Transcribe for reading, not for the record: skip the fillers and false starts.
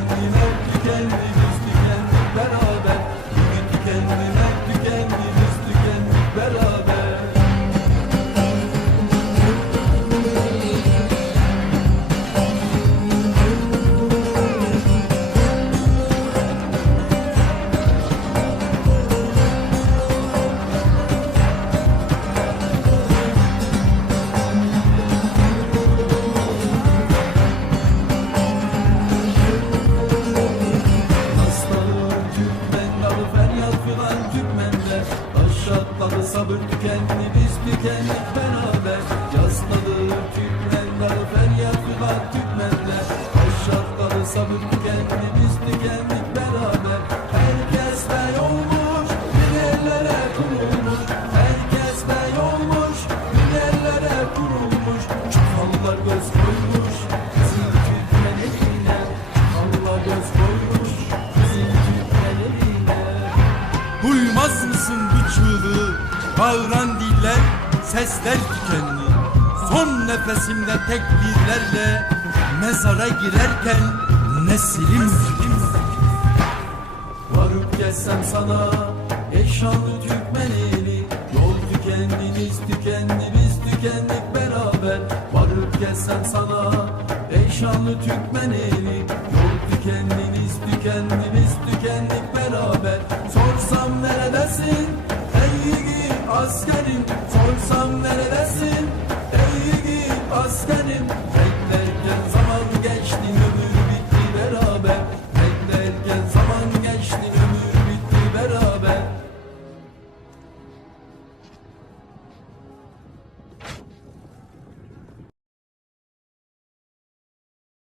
tükendiler, tükendik, tükendik beraber. Bugün tükendiler, tükendik, tükendik beraber. Aşağıtladı sabır tükendi, biz tükendik beraber. Yasladı Türkmen dağı, feryat filan Türkmenler. Aşağıtladı sabır tükendi, biz tükendik beraber. Herkes bey olmuş, bir ellere kurulmuş. Herkes bey olmuş, bir ellere kurulmuş. Çakallar göz koymuş, bizim Türkmen eline. Çakallar göz koymuş, bizim Türkmen eline. Duymaz mısın bu çığlığı, bağıran diller, sesler tükendi. Son nefesimde tekbirlerle mezara girerken nesilim. Varıp gelsem sana ey şanlı Türkmen eli. Yol tükendiniz tükendi, biz tükendik beraber. Varıp gelsem sana ey şanlı Türkmen eli. Yol tükendiniz tükendi, biz tükendik beraber. Sorsam neredesin ey yiğit askerim? Sorsam neredesin ey yiğit askerim?